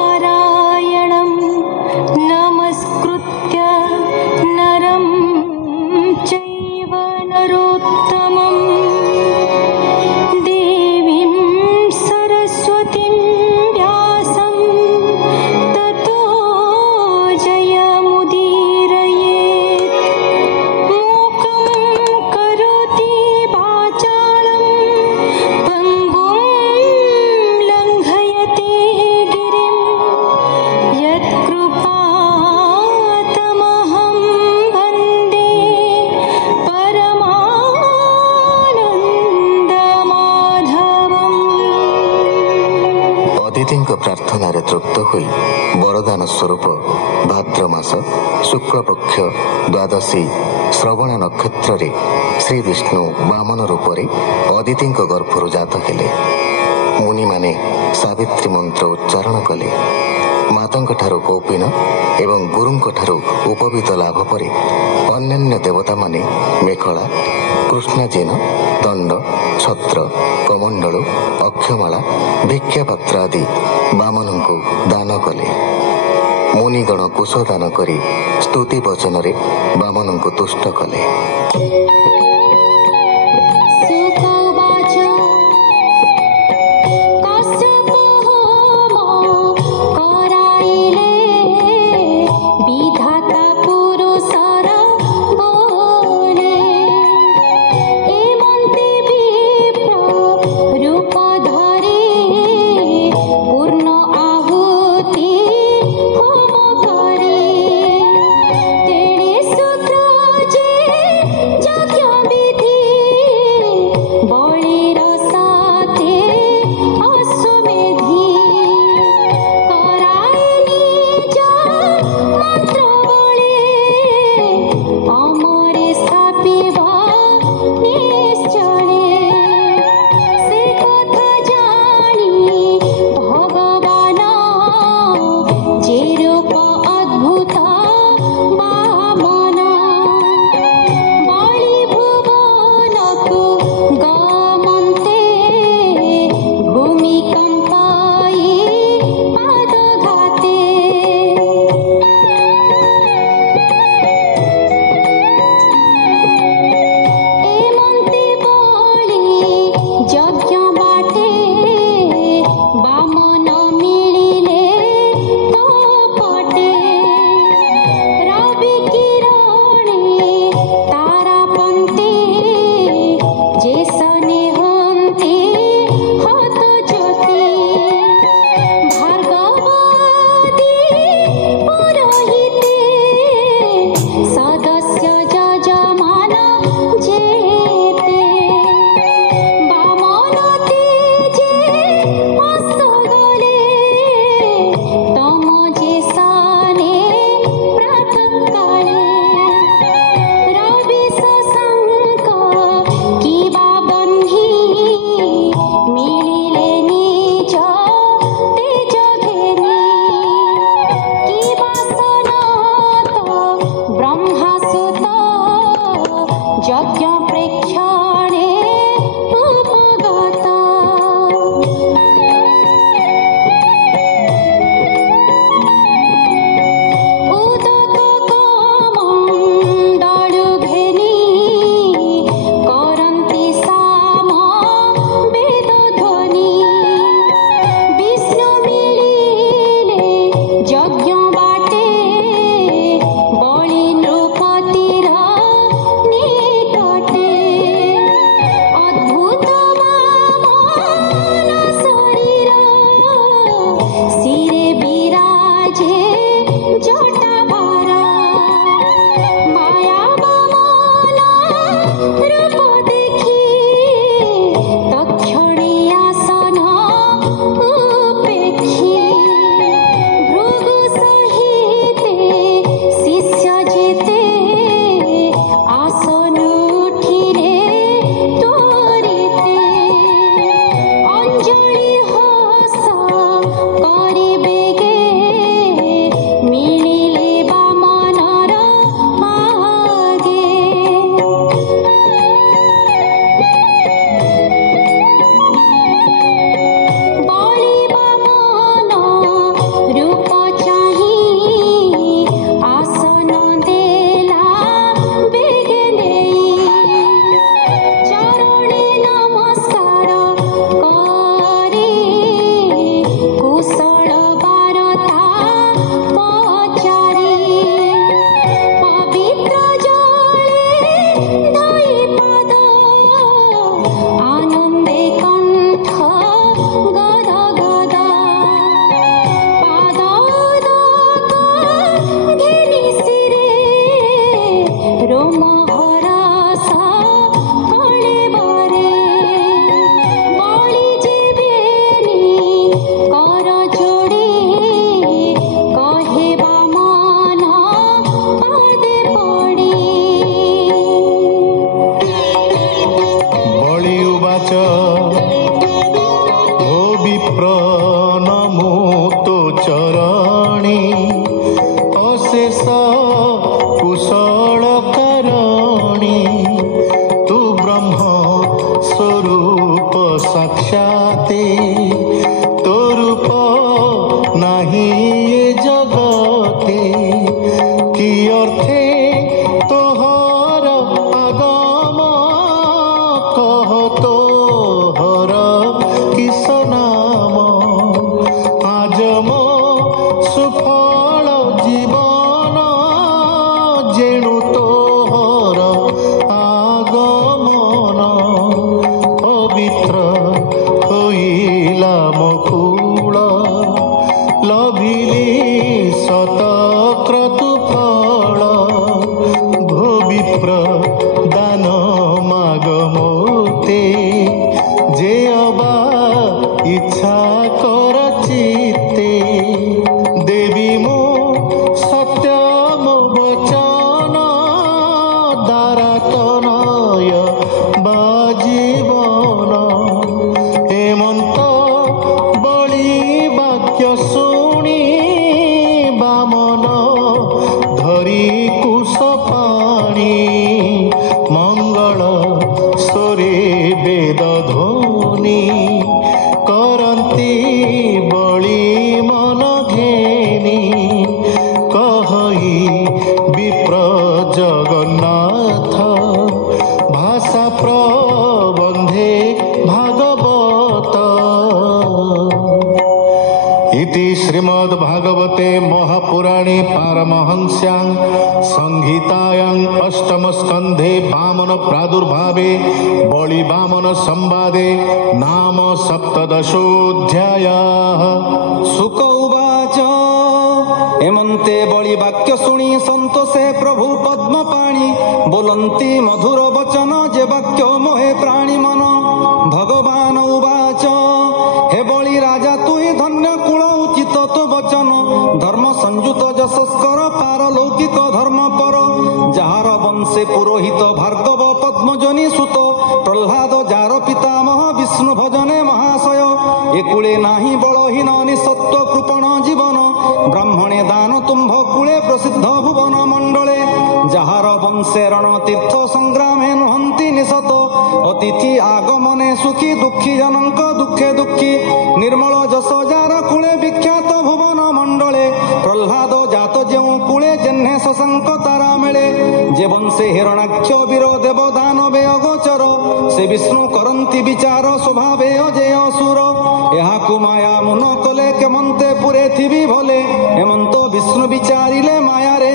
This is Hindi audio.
नारायणं नमस्कृत्य नरं चैव नरोत्तमं देवीं सरस्वतीं व्यासं ततो जयमुदीरयेत् मूकं करोति वाचालं पङ्गुं लङ्घयते गिरिं यत्कृपातमहं वन्दे परमानन्दमाधवम्। अतिथिଙ୍କ ପ୍ରାର୍ଥନାରେ ତୃପ୍ତ ହୋଇ ବରଦାନ ସ୍ୱରୂପ ଭାଦ୍ର ମାସ ଶୁକ୍ଳପକ୍ଷ ଦ୍ୱାଦଶୀ ଶ୍ରବଣ ନକ୍ଷତ୍ରରେ ଶ୍ରୀବିଷ୍ଣୁ ବାମନ ରୂପରେ ଅଦିତିଙ୍କ ଗର୍ଭରୁ ଜାତ ହେଲେ। ମୁନିମାନେ ସାବିତ୍ରୀ ମନ୍ତ୍ର ଉଚ୍ଚାରଣ କଲେ। ମାତାଙ୍କଠାରୁ କୌପୀନ ଏବଂ ଗୁରୁଙ୍କଠାରୁ ଉପବୀତ ଲାଭ ପରେ ଅନ୍ୟାନ୍ୟ ଦେବତାମାନେ ମେଖଳା, କୃଷ୍ଣାଜିନ, ଦଣ୍ଡ, ଛତ୍ର, କମଣ୍ଡଳୁ, ଅକ୍ଷମାଳା, ଭିକ୍ଷାପାତ୍ର ଆଦି ବାମନଙ୍କୁ ଦାନ କଲେ। ମୁନିଗଣ କୁଶ ଦାନ କରି ସ୍ତୁତି ବଚନରେ ବାମନଙ୍କୁ ତୁଷ୍ଟ କଲେ। सुकवाच कश्यपः कराइले विधाता पुरुषर बोले एमन्ते विप्र रूप धरे पूर्ण आहुति होम करे तेणे शूद्र जे यज्ञ মোতে যে অবা ইচ্ছা কর চিতে দেবী মো সত্য মো বচন দ্বারা তনয় বা জীবন হেমন্ত বলি বাক্য শুনি বামন ধরি কুশ পাণি মঙ্গল স্বরে বেদ ধ্বনি କରନ୍ତି ବଳି ମନ ଘେନି କହି ବିପ୍ର ଜଗନ୍ନାଥ ଭାଷା ପ୍ରବନ୍ଧେ ଭାଗବତ इति श्रीमद् भागवते महापुराणे पारमहंस्यां संहितायां अष्टम स्कंधे वामन प्रादुर्भावे बलि वामन संवादे नाम सप्तदशोऽध्यायः। सुक उवाच हेमन्ते बलि वाक्य शुणी संतोषे प्रभु पद्मपाणि बोलन्ति मधुर वचन जे वाक्य मोहे प्राणी मन भगवान उवाच हे बलि राजा तु धन्य कुल उचित तो वचन धर्म संयुत यशस्कर पारलौकिक धर्म पर जार वंशे पुरोहित भार्गव पद्मजनी सुत प्रह्लाद जार पितामह विष्णु भजने महाशय एकुले नाही बलहीन निसत्व कृपण जीवन ब्राह्मणे दान तुम्भ कुले प्रसिद्ध भुवन मंडले जार वंशे रण तीर्थ संग्रामे नुहंती निशत अतिथि आगमने सुखी दुखी जनक दुखे दुखी निर्मल जस जार कुले विख्यात भुवन मंडले प्रह्लाद जात जेउ कुले जेन्हे शशांक तारा मेले जे वंशे हिरणाक्ष वीर देव दानवे अगोचर से विष्णु करंती विचार स्वभावे अजय असुर एहाकु माया मुन कले केमंते पुरे थिबी भले हेमंत विष्णु विचारिले माया रे